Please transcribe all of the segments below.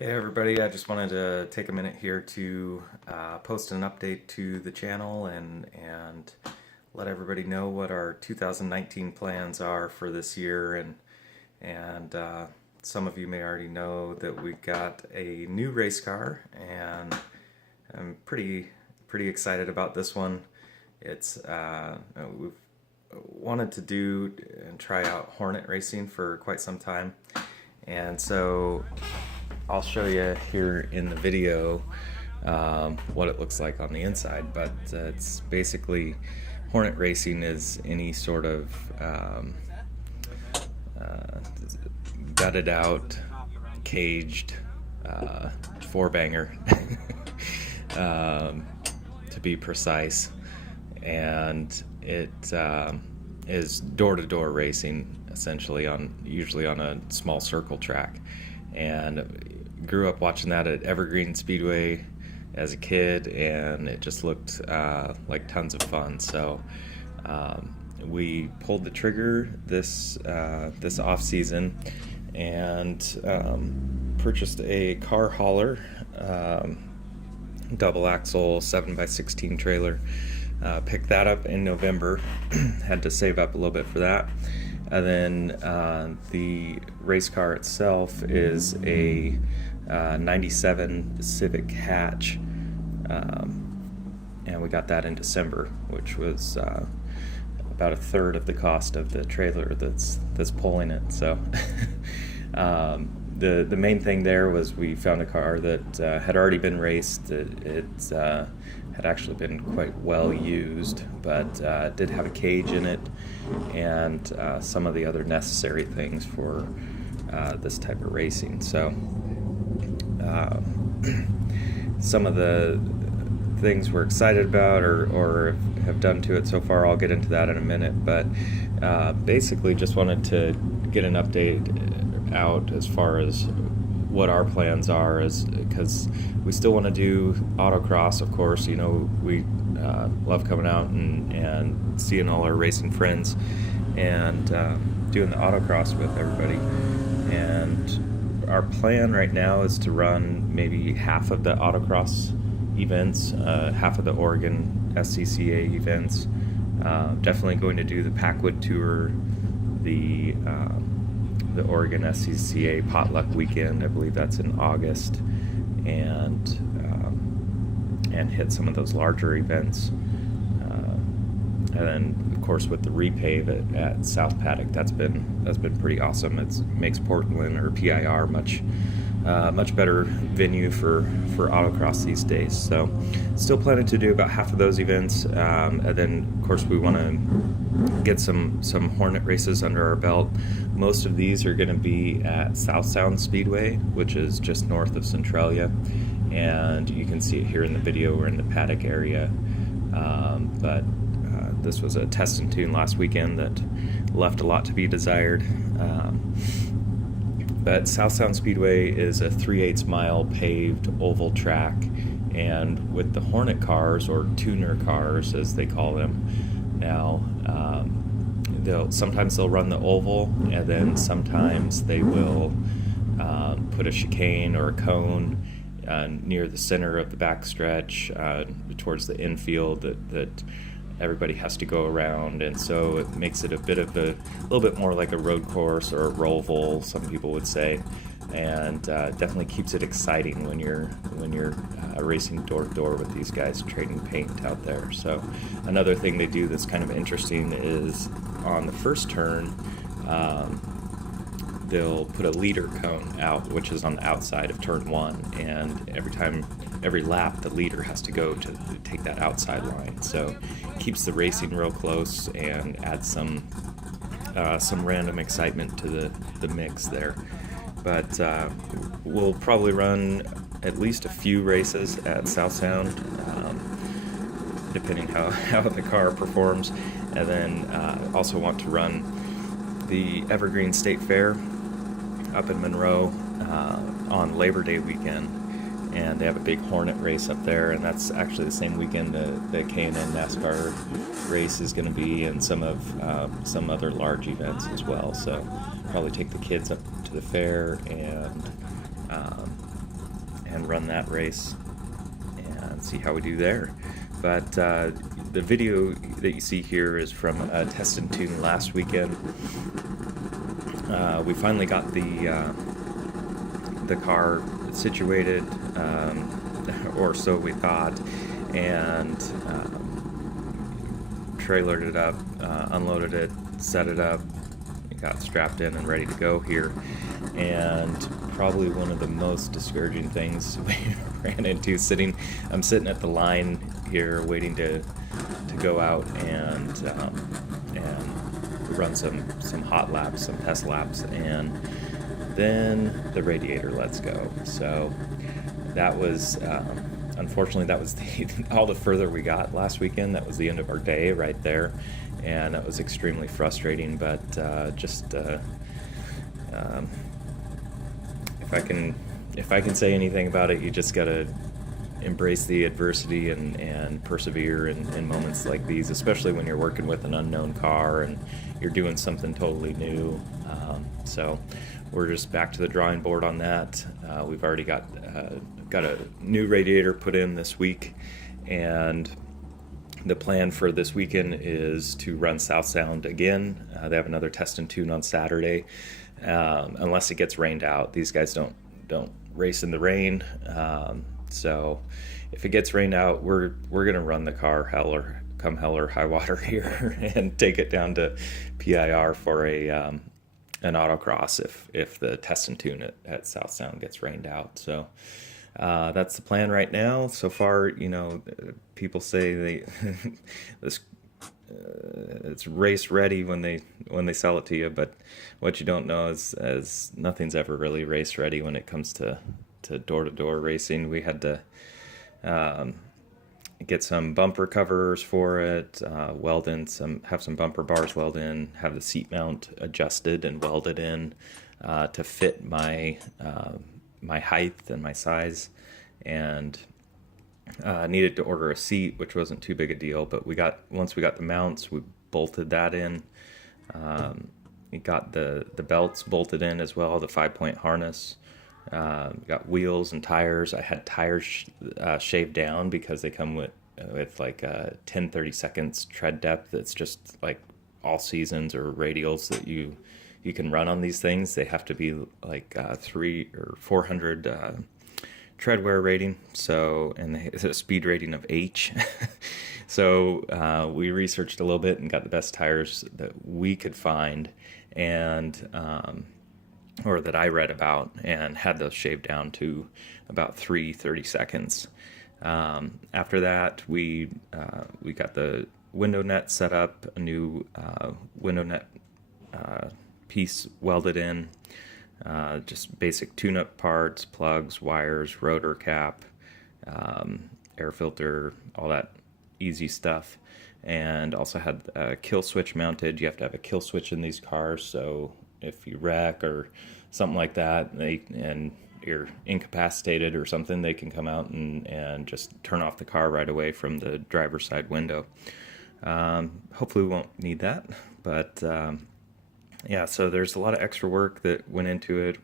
Hey everybody, I just wanted to take a minute here to post an update to the channel and let everybody know what our 2019 plans are for this year, and some of you may already know that we've got a new race car, and I'm pretty excited about this one. It's we've wanted to do and try out Hornet racing for quite some time, and so I'll show you here in the video what it looks like on the inside, but it's basically Hornet racing is any sort of gutted out, caged four banger to be precise, and it is door-to-door racing essentially, usually on a small circle track. And grew up watching that at Evergreen Speedway as a kid, and it just looked like tons of fun. So we pulled the trigger this off season and purchased a car hauler, double axle 7x16 trailer. Picked that up in November. Had to save up a little bit for that. And then the race car itself is a 97 Civic hatch, and we got that in December, which was about a third of the cost of the trailer that's pulling it. So the main thing there was we found a car that had already been raced. It had actually been quite well used, but did have a cage in it and some of the other necessary things for this type of racing. So some of the things we're excited about or have done to it so far, I'll get into that in a minute, but basically just wanted to get an update out as far as what our plans are, is because we still want to do autocross, of course. You know, we love coming out and seeing all our racing friends and doing the autocross with everybody. And our plan right now is to run maybe half of the autocross events, half of the Oregon SCCA events. Definitely going to do the Packwood Tour, the Oregon SCCA potluck weekend. I believe that's in August, and hit some of those larger events. And then, of course, with the repave at South Paddock, that's been pretty awesome. It makes Portland or PIR much better venue for autocross these days. So still planning to do about half of those events, and then of course we want to get some Hornet races under our belt. Most of these are going to be at South South Speedway, which is just north of Centralia, and you can see it here in the video. We're in the paddock area, but this was a test and tune last weekend that left a lot to be desired. But South South Speedway is a 3/8 mile paved oval track, and with the Hornet cars, or tuner cars as they call them now, sometimes they'll run the oval, and then sometimes they will put a chicane or a cone near the center of the backstretch towards the infield that everybody has to go around, and so it makes it a little bit more like a road course or a roval, some people would say, and definitely keeps it exciting when you're racing door to door with these guys trading paint out there. So another thing they do that's kind of interesting is on the first turn, they'll put a leader cone out, which is on the outside of turn one, and every lap the leader has to go to take that outside line. So it keeps the racing real close and adds some random excitement to the mix there. But we'll probably run at least a few races at South Sound, depending how the car performs, and then also want to run the Evergreen State Fair up in Monroe on Labor Day weekend, and they have a big Hornet race up there, and that's actually the same weekend the K&N NASCAR race is going to be, and some other large events as well. So probably take the kids up to the fair and and run that race and see how we do there. But the video that you see here is from a test and tune last weekend. We finally got the car situated, or so we thought, and trailered it up, unloaded it, set it up, got strapped in and ready to go here. And probably one of the most discouraging things we ran into, I'm sitting at the line here waiting to go out and run some hot laps, some test laps, and then the radiator lets go. So that was unfortunately that was all the further we got last weekend. That was the end of our day right there, and that was extremely frustrating. But if I can say anything about it, you just gotta embrace the adversity and persevere in moments like these, especially when you're working with an unknown car and you're doing something totally new. So we're just back to the drawing board on that. We've already got a new radiator put in this week, and the plan for this weekend is to run South Sound again. They have another test and tune on Saturday, unless it gets rained out. These guys don't race in the rain. So if it gets rained out, we're gonna run the car come hell or high water here and take it down to PIR for an autocross if the test and tune at South Sound gets rained out. So that's the plan right now. So far, people say it's race ready when they sell it to you, but what you don't know is nothing's ever really race ready when it comes to door-to-door racing. We had to get some bumper covers for it, weld in have some bumper bars welded in, have the seat mount adjusted and welded in to fit my height and my size, and needed to order a seat, which wasn't too big a deal, but once we got the mounts, we bolted that in. We got the belts bolted in as well, the 5-point harness. Got wheels and tires. I had tires shaved down because they come with like 10-30 seconds tread depth. It's just like all seasons or radials that you can run on these things. They have to be like 300 or 400 tread wear rating. So, and it's a speed rating of H. So we researched a little bit and got the best tires that we could find, and or that I read about, and had those shaved down to about 30 seconds. After that, we got the window net set up, a new window net piece welded in, just basic tune-up parts, plugs, wires, rotor cap, air filter, all that easy stuff. And also had a kill switch mounted. You have to have a kill switch in these cars, so if you wreck or something like that, and you're incapacitated or something, they can come out and just turn off the car right away from the driver's side window. Hopefully we won't need that, but yeah, so there's a lot of extra work that went into it.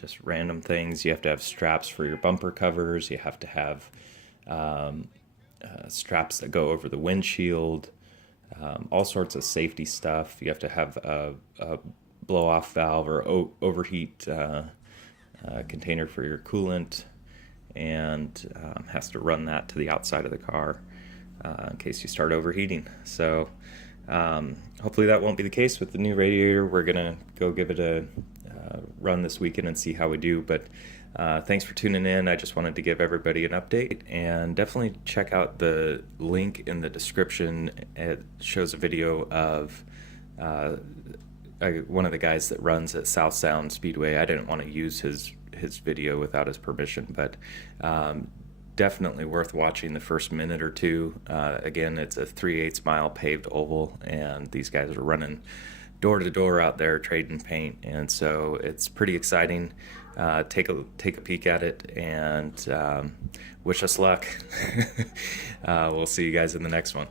Just random things. You have to have straps for your bumper covers. You have to have straps that go over the windshield. All sorts of safety stuff. You have to have a blow-off valve or overheat container for your coolant, and has to run that to the outside of the car in case you start overheating. So hopefully that won't be the case with the new radiator. We're gonna go give it a run this weekend and see how we do. But thanks for tuning in. I just wanted to give everybody an update, and definitely check out the link in the description. It shows a video of one of the guys that runs at South South Speedway. I didn't want to use his video without his permission, but definitely worth watching the first minute or two. Again, it's a 3/8 mile paved oval, and these guys are running door to door out there trading paint, and so it's pretty exciting. Take a peek at it, and wish us luck. We'll see you guys in the next one.